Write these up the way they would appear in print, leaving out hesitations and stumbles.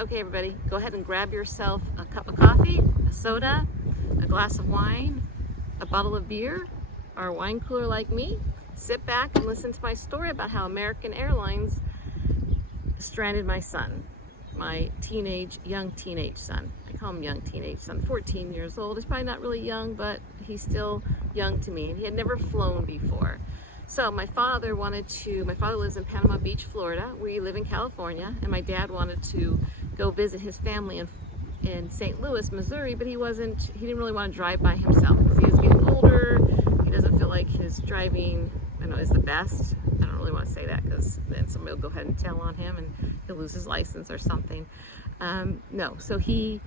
Okay, everybody, go ahead and grab yourself a cup of coffee, a soda, a glass of wine, a bottle of beer, or a wine cooler like me. Sit back and listen to my story about how American Airlines stranded my son, my young teenage son. I call him young teenage son, 14 years old. He's probably not really young, but he's still young to me, and he had never flown before. So my father lives in Panama Beach, Florida. We live in California, and my dad wanted to go visit his family in St. Louis, Missouri, but he didn't really want to drive by himself because he is getting older. He doesn't feel like his driving, is the best. I don't really want to say that because then somebody will go ahead and tell on him and he'll lose his license or something. So he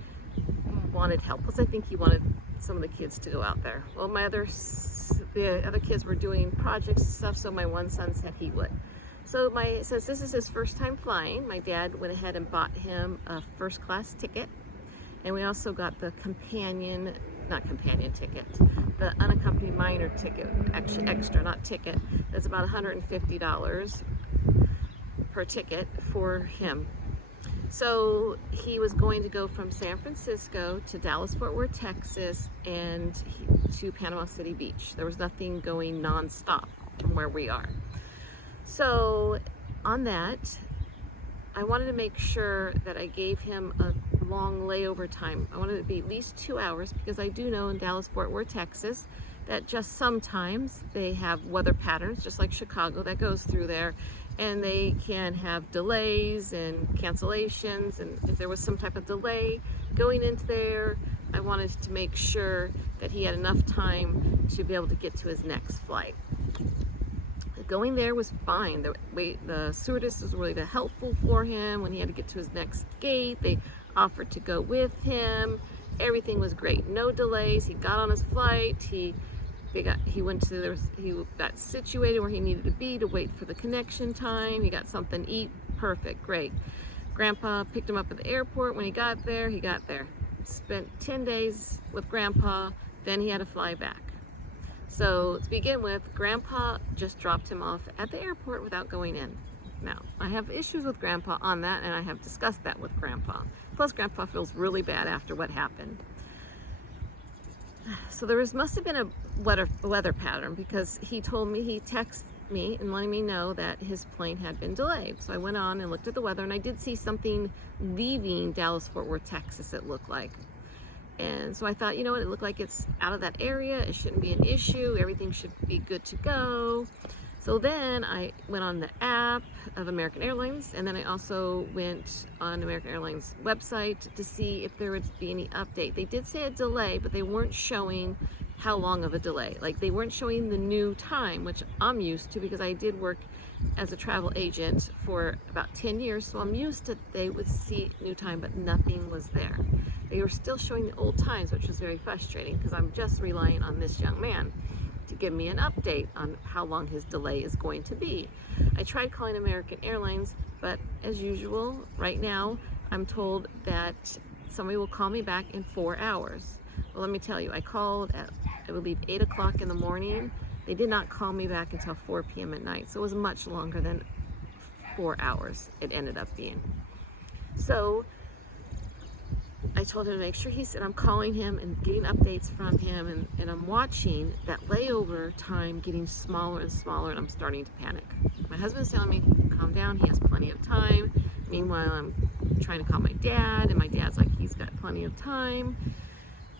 wanted help. Plus, I think he wanted some of the kids to go out there. Well, the other kids were doing projects and stuff, so my one son said he would. So since this is his first time flying, my dad went ahead and bought him a first class ticket, and we also got the the unaccompanied minor ticket, actually extra, not ticket. That's about $150 per ticket for him. So he was going to go from San Francisco to Dallas-Fort Worth, Texas, and to Panama City Beach. There was nothing going non-stop from where we are. So on that, I wanted to make sure that I gave him a long layover time. I wanted it to be at least 2 hours because I do know in Dallas-Fort Worth, Texas, that just sometimes they have weather patterns, just like Chicago, that goes through there. And they can have delays and cancellations, and if there was some type of delay going into there, I wanted to make sure that he had enough time to be able to get to his next flight. Going there was fine. The stewardess was really helpful for him when he had to get to his next gate. They offered to go with him. Everything was great. No delays. He got on his flight. He got situated where he needed to be to wait for the connection time. He got something to eat. Perfect, great. Grandpa picked him up at the airport. When he got there, spent 10 days with Grandpa, then he had to fly back. So to begin with, Grandpa just dropped him off at the airport without going in. Now, I have issues with Grandpa on that, and I have discussed that with Grandpa. Plus, Grandpa feels really bad after what happened. So must have been a weather pattern because he texted me and letting me know that his plane had been delayed. So I went on and looked at the weather, and I did see something leaving Dallas-Fort Worth, Texas, it looked like. And so I thought, it looked like it's out of that area. It shouldn't be an issue. Everything should be good to go. So then I went on the app of American Airlines, and then I also went on American Airlines website to see if there would be any update. They did say a delay, but they weren't showing how long of a delay. Like, they weren't showing the new time, which I'm used to because I did work as a travel agent for about 10 years, so I'm used to they would see new time, but nothing was there. They were still showing the old times, which was very frustrating because I'm just relying on this young man to give me an update on how long his delay is going to be. I tried calling American Airlines, but as usual, right now, I'm told that somebody will call me back in 4 hours. Well, let me tell you, I called at, I believe, 8 o'clock in the morning. They did not call me back until 4 p.m. at night, so it was much longer than 4 hours it ended up being. So I told him to make sure I'm calling him and getting updates from him, and I'm watching that layover time getting smaller and smaller, and I'm starting to panic. My husband's telling me, calm down, he has plenty of time. Meanwhile, I'm trying to call my dad, and my dad's like, he's got plenty of time.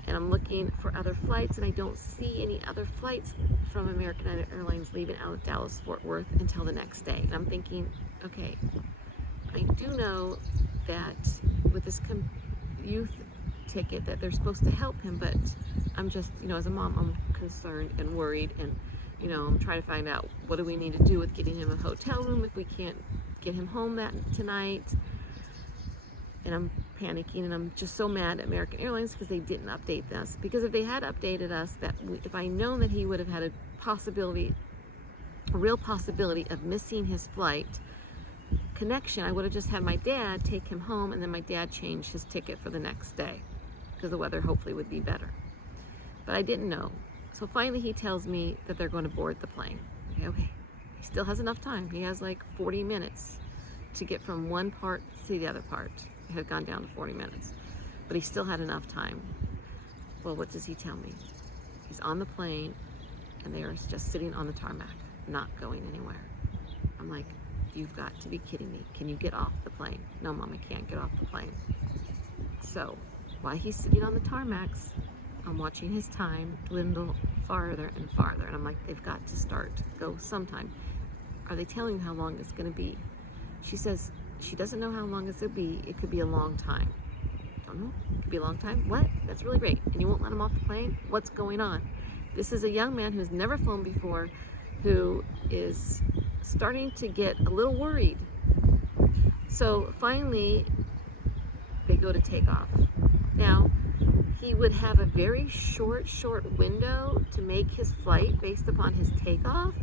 And I'm looking for other flights, and I don't see any other flights from American Airlines leaving out of Dallas-Fort Worth until the next day. And I'm thinking, okay, I do know that with this youth ticket that they're supposed to help him, but I'm just, as a mom, I'm concerned and worried, and I'm trying to find out what do we need to do with getting him a hotel room if we can't get him home tonight. And I'm panicking, and I'm just so mad at American Airlines because they didn't update us. Because if they had updated us, if I known that he would have had a real possibility of missing his flight connection, I would have just had my dad take him home, and then my dad changed his ticket for the next day because the weather hopefully would be better. But I didn't know. So finally he tells me that they're going to board the plane. Okay. He still has enough time. He has like 40 minutes to get from one part to the other part. It had gone down to 40 minutes. But he still had enough time. Well, what does he tell me? He's on the plane, and they are just sitting on the tarmac, not going anywhere. I'm like, you've got to be kidding me. Can you get off the plane? No, Mom, I can't get off the plane. So while he's sitting on the tarmacs, I'm watching his time dwindle farther and farther. And I'm like, they've got to start, go sometime. Are they telling you how long it's going to be? She says she doesn't know how long it's going to be. It could be a long time. Don't know. It could be a long time. What? That's really great. And you won't let him off the plane? What's going on? This is a young man who's never flown before, who is starting to get a little worried. So finally, they go to take off. Now, he would have a very short window to make his flight based upon his takeoff.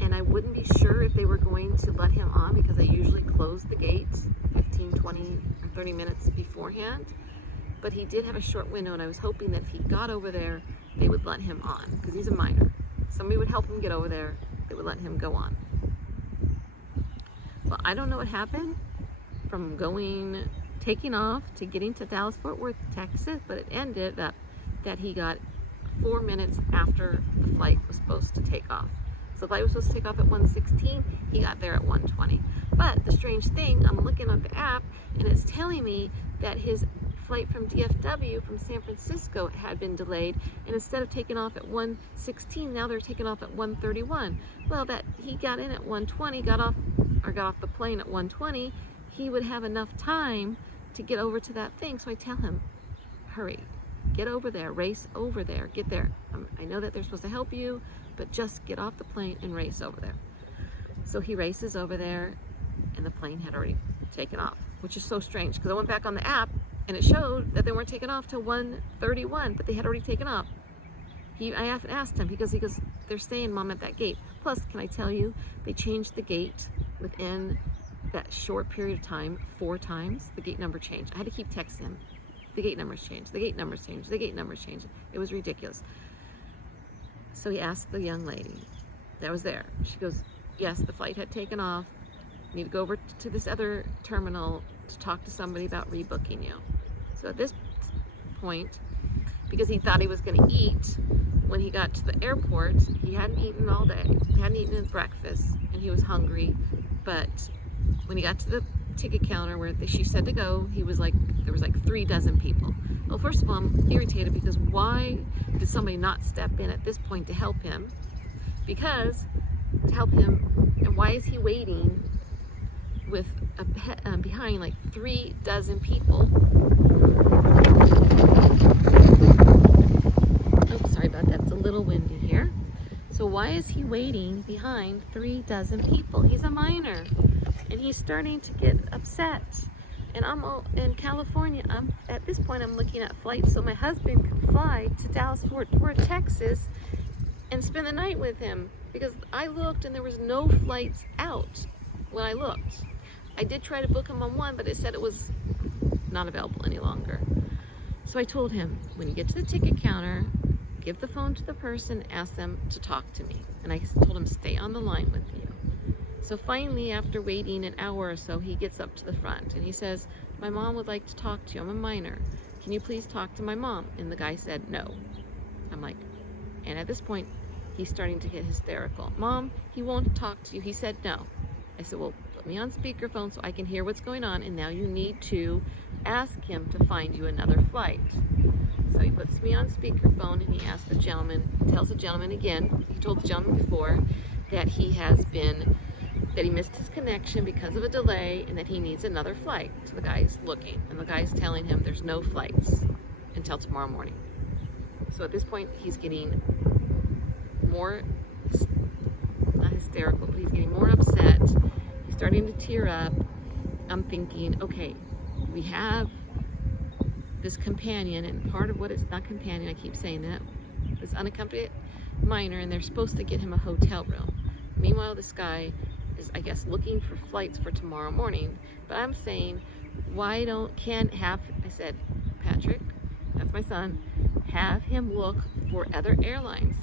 And I wouldn't be sure if they were going to let him on, because they usually close the gates 15, 20, or 30 minutes beforehand. But he did have a short window, and I was hoping that if he got over there, they would let him on, because he's a minor. Somebody would help him get over there. They would let him go on. Well, I don't know what happened from taking off to getting to Dallas-Fort Worth, Texas, but it ended up that he got 4 minutes after the flight was supposed to take off. So the flight was supposed to take off at 1:16, he got there at 1:20. But the strange thing, I'm looking at the app, and it's telling me that his flight from DFW from San Francisco had been delayed, and instead of taking off at 1:16, now they're taking off at 1:31. Well, that he got in at 1:20, got off the plane at 1:20, he would have enough time to get over to that thing. So I tell him, hurry, get over there, race over there, get there. I know that they're supposed to help you, but just get off the plane and race over there. So he races over there, and the plane had already taken off, which is so strange, because I went back on the app and it showed that they weren't taking off till 1:31, but they had already taken off. I asked him, because he goes, they're staying, Mom, at that gate. Plus, can I tell you, they changed the gate within that short period of time 4 times. The gate number changed. I had to keep texting him. The gate numbers changed. The gate numbers changed. The gate numbers changed. It was ridiculous. So he asked the young lady that was there. She goes, yes, the flight had taken off. You need to go over to this other terminal to talk to somebody about rebooking you. So at this point, because he thought he was going to eat when he got to the airport, he hadn't eaten all day. He hadn't eaten his breakfast, and he was hungry. But when he got to the ticket counter where she said to go, there was like 3 dozen people. Well, first of all, I'm irritated, because why did somebody not step in at this point to help him? And why is he waiting with behind like 3 dozen people? Oh, sorry about that. It's a little windy here. So why is he waiting behind 3 dozen people? He's a minor, and he's starting to get upset. And I'm in California. At this point, I'm looking at flights so my husband can fly to Dallas-Fort Worth, Texas, and spend the night with him. Because I looked, and there was no flights out when I looked. I did try to book him on one, but it said it was not available any longer. So I told him, when you get to the ticket counter, give the phone to the person, ask them to talk to me. And I told him, stay on the line with you. So finally, after waiting an hour or so, he gets up to the front and he says, my mom would like to talk to you. I'm a minor. Can you please talk to my mom? And the guy said, no. I'm like, and at this point, he's starting to get hysterical. Mom, he won't talk to you. He said no. I said, well, put me on speakerphone so I can hear what's going on. And now you need to ask him to find you another flight. So he puts me on speakerphone, and he asks the gentleman, tells the gentleman again, he told the gentleman before that he missed his connection because of a delay, and that he needs another flight. So the guy's looking, and the guy's telling him there's no flights until tomorrow morning. So at this point, he's getting more, not hysterical, but he's getting more upset. He's starting to tear up. I'm thinking, okay, we have this companion, and part of what it's not companion, I keep saying that, this unaccompanied minor, and they're supposed to get him a hotel room. Meanwhile, this guy is, I guess, looking for flights for tomorrow morning. But I'm saying, I said, Patrick, that's my son, have him look for other airlines.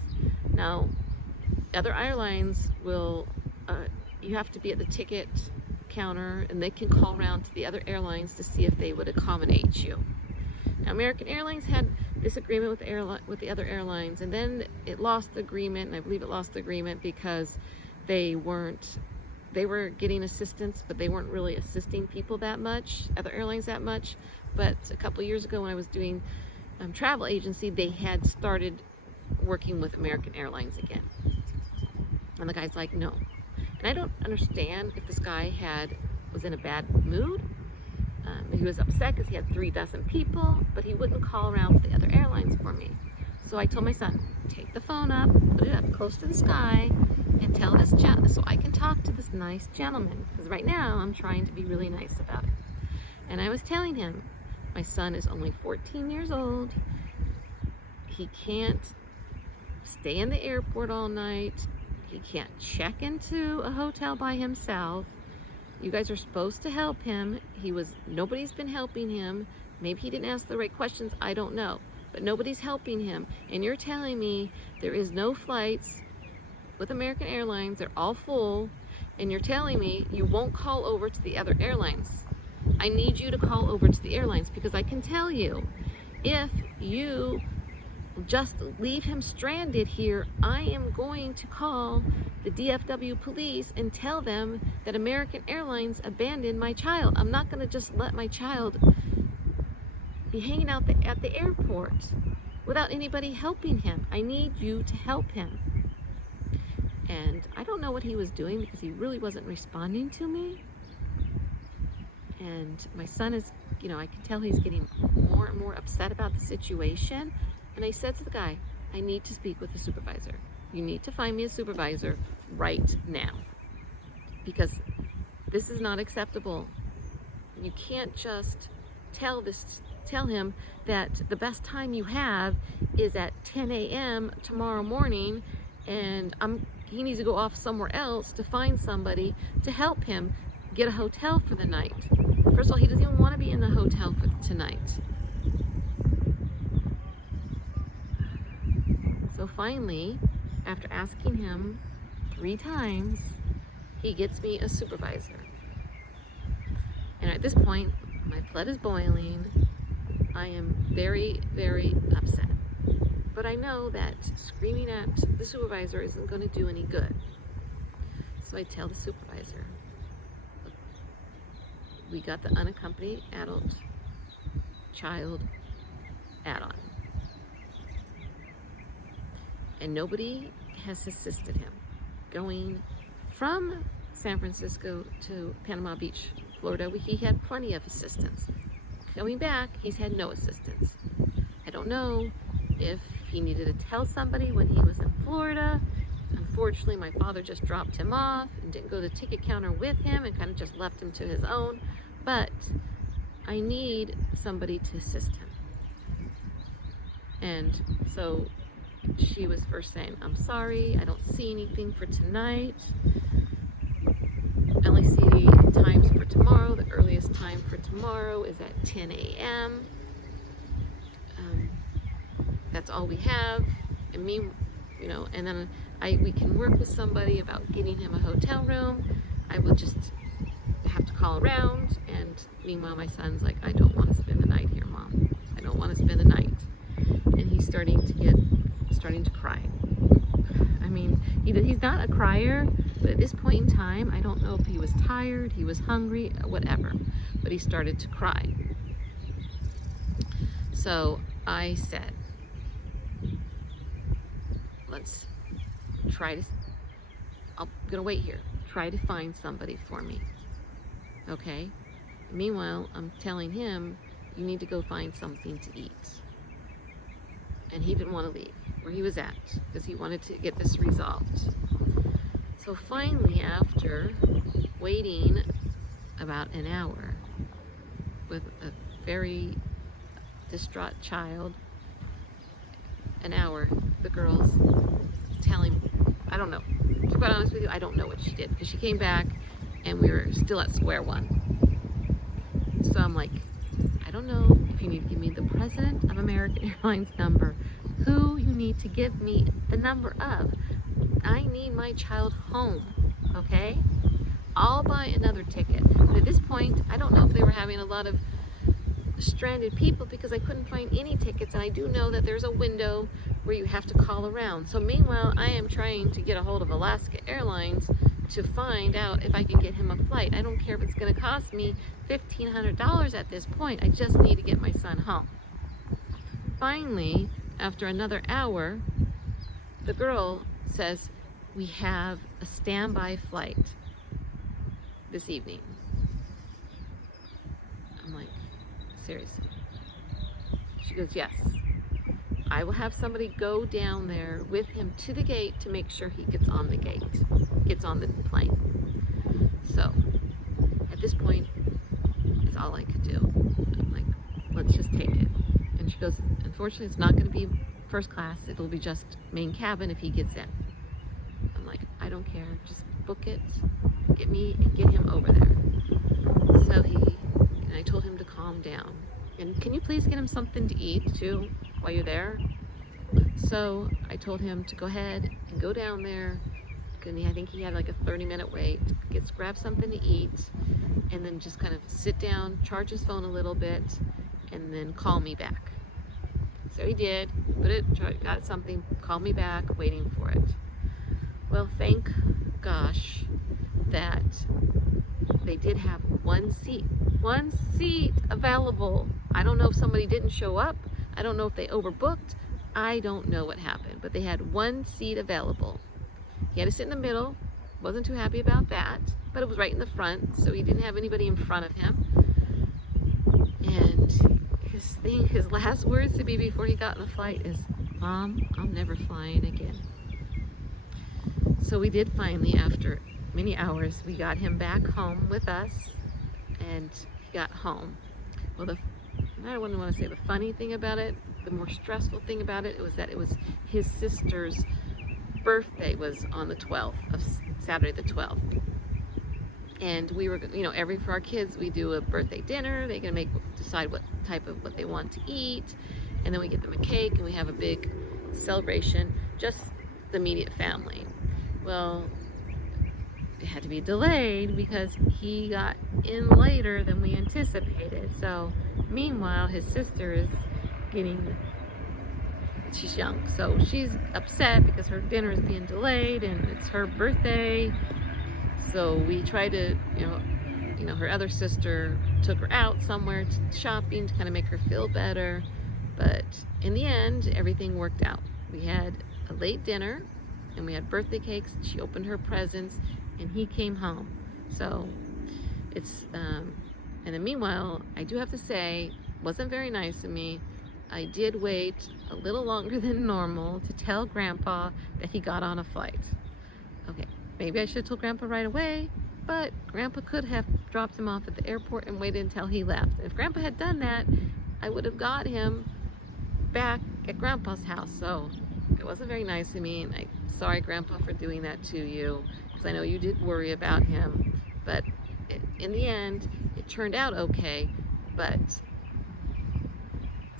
Now, other airlines will, you have to be at the ticket counter, and they can call around to the other airlines to see if they would accommodate you. Now, American Airlines had this agreement with the other airlines, and then it lost the agreement, and I believe it lost the agreement because they were getting assistance, but they weren't really assisting people that much, other airlines that much. But a couple of years ago when I was doing travel agency, they had started working with American Airlines again. And the guy's like, no. And I don't understand if this guy was in a bad mood. He was upset because he had 36 people, but he wouldn't call around with the other airlines for me. So I told my son, take the phone up, put it up close to the sky, and tell this so I can talk to this nice gentleman. Because right now I'm trying to be really nice about it. And I was telling him, my son is only 14 years old. He can't stay in the airport all night. He can't check into a hotel by himself. You guys are supposed to help him. Nobody's been helping him. Maybe he didn't ask the right questions, I don't know. But nobody's helping him. And you're telling me there is no flights with American Airlines, they're all full, and you're telling me you won't call over to the other airlines. I need you to call over to the airlines, because I can tell you, if you just leave him stranded here, I am going to call the DFW police and tell them that American Airlines abandoned my child. I'm not going to just let my child be hanging out at the airport without anybody helping him. I need you to help him. And I don't know what he was doing, because he really wasn't responding to me. And my son is, I can tell he's getting more and more upset about the situation. And I said to the guy, I need to speak with a supervisor. You need to find me a supervisor right now, because this is not acceptable. You can't just tell him that the best time you have is at 10 a.m. tomorrow morning, and he needs to go off somewhere else to find somebody to help him get a hotel for the night. First of all, he doesn't even want to be in the hotel for tonight. So finally, after asking him 3 times, he gets me a supervisor. And at this point, my blood is boiling. I am very, very upset. But I know that screaming at the supervisor isn't going to do any good. So I tell the supervisor, look, we got the unaccompanied adult child add-on. And nobody has assisted him. Going from San Francisco to Panama Beach, Florida, he had plenty of assistance. Coming back, he's had no assistance. I don't know if he needed to tell somebody when he was in Florida. Unfortunately, my father just dropped him off and didn't go to the ticket counter with him and kind of just left him to his own. But I need somebody to assist him. And so she was first saying, I'm sorry, I don't see anything for tonight. I only see times for tomorrow. The earliest time for tomorrow is at 10 a.m. That's all we have. And me, and then we can work with somebody about getting him a hotel room. I will just have to call around. And meanwhile, my son's like, I don't want to spend the night here, Mom. I don't want to spend the night. And he's starting to cry. I mean, he's not a crier, but at this point in time, I don't know if he was tired, he was hungry, whatever, but he started to cry. So I said, I'm gonna wait here. Try to find somebody for me. Okay? Meanwhile, I'm telling him, you need to go find something to eat. And he didn't want to leave where he was at, because he wanted to get this resolved. So finally, after waiting about an hour with a very distraught child, the girls tell him, I don't know, to be quite honest with you, I don't know what she did, because she came back and we were still at square one. So I'm like, I don't know if you need to give me the president of American Airlines number, who you need to give me the number of. I need my child home, okay? I'll buy another ticket. But at this point, I don't know if they were having a lot of stranded people because I couldn't find any tickets, and I do know that there's a window where you have to call around. So meanwhile, I am trying to get a hold of Alaska Airlines to find out if I can get him a flight. I don't care if it's going to cost me $1,500 at this point. I just need to get my son home. Finally, after another hour, the girl says, we have a standby flight this evening. I'm like, seriously? She goes, yes. I will have somebody go down there with him to the gate to make sure he gets on the plane. So at this point, it's all I could do. I'm like, let's just take it. And she goes, unfortunately, it's not going to be first class. It'll be just main cabin if he gets in. I'm like, I don't care. Just book it. Get me and get him over there. So I told him to calm down. And can you please get him something to eat too while you're there? So I told him to go ahead and go down there. And I think he had like a 30-minute wait. Grab something to eat, and then just kind of sit down, charge his phone a little bit, and then call me back. So he did. Got something, called me back, waiting for it. Well, thank gosh that they did have one seat available. I don't know if somebody didn't show up. I don't know if they overbooked. I don't know what happened, but they had one seat available. He had to sit in the middle. Wasn't too happy about that, but it was right in the front, so he didn't have anybody in front of him. And his last words to me before he got on the flight is, Mom, I'm never flying again. So we did finally, after many hours, we got him back home with us, and he got home. Well, I don't want to say the funny thing about it, the more stressful thing about it was that it was his sister's birthday was on the 12th, of Saturday the 12th. And we were, for our kids, we do a birthday dinner. They're gonna decide what they want to eat, and then we get them a cake, and we have a big celebration, just the immediate family. Well, it had to be delayed because he got in later than we anticipated. So meanwhile, his sister is she's young, so she's upset because her dinner is being delayed and it's her birthday. So we tried to, her other sister took her out somewhere shopping to kind of make her feel better. But in the end, everything worked out. We had a late dinner and we had birthday cakes. She opened her presents and he came home. So it's, and then meanwhile, I do have to say, wasn't very nice of me. I did wait a little longer than normal to tell Grandpa that he got on a flight. Okay, maybe I should have told Grandpa right away, but Grandpa could have dropped him off at the airport and waited until he left. If Grandpa had done that, I would have got him back at Grandpa's house. So it wasn't very nice of me, and I'm sorry, Grandpa, for doing that to you, because I know you did worry about him. But in the end, it turned out okay. But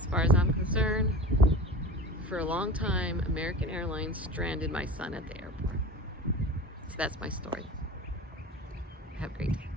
as far as I'm concerned, for a long time, American Airlines stranded my son at the airport. So that's my story. Have a great day.